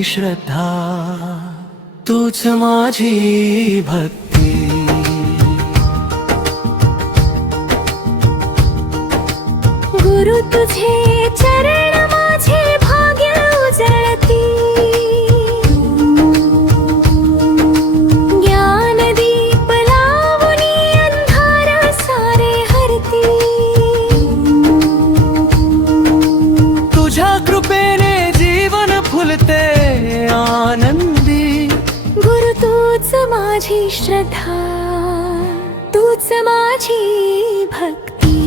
माझी श्रद्धा, तूच माझी भक्ती. गुरु तुझे चरण माझे भाग्य उजळती. ज्ञानदीप लावणी अंधार सारे हरती. तुझ्या कृपेने जीवन फुलते आनंदी. गुरु तूच माझी श्रद्धा, तूच माझी भक्ती.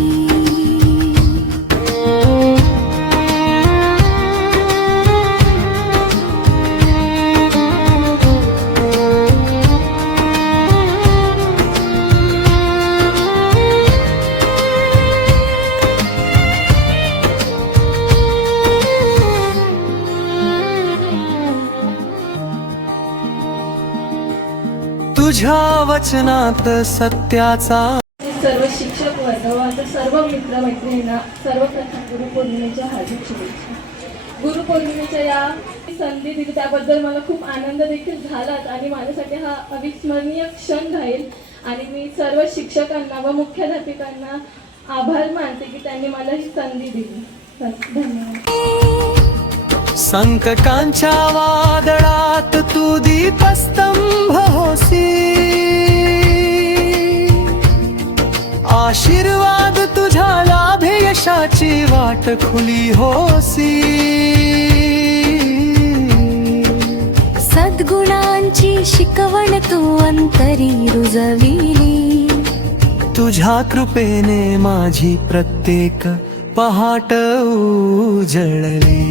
तुझ्या वचनात सत्याचा. सर्व शिक्षक वर्ग व आता सर्व मित्र मैत्रिणींना सर्वप्रथम गुरुपौर्णिमेच्या हार्दिक शुभेच्छा. गुरुपौर्णिमेच्या या संधी दिली त्याबद्दल मला खूप आनंद देखील झालाच आणि माझ्यासाठी हा अविस्मरणीय क्षण राहील. आणि मी सर्व शिक्षकांना व मुख्याध्यापिकांना आभार मानते की त्यांनी मला ही संधी दिली. धन्यवाद. संकटांच्या वादळात तू दीपस्तंभ होसी. आशीर्वाद तुझ्या लाभे यशाची वाट खुली होसी. सद्गुणांची शिकवण तू अंतरी रुजविली. तुझ्या कृपेने माझी प्रत्येक पहाट उजळली.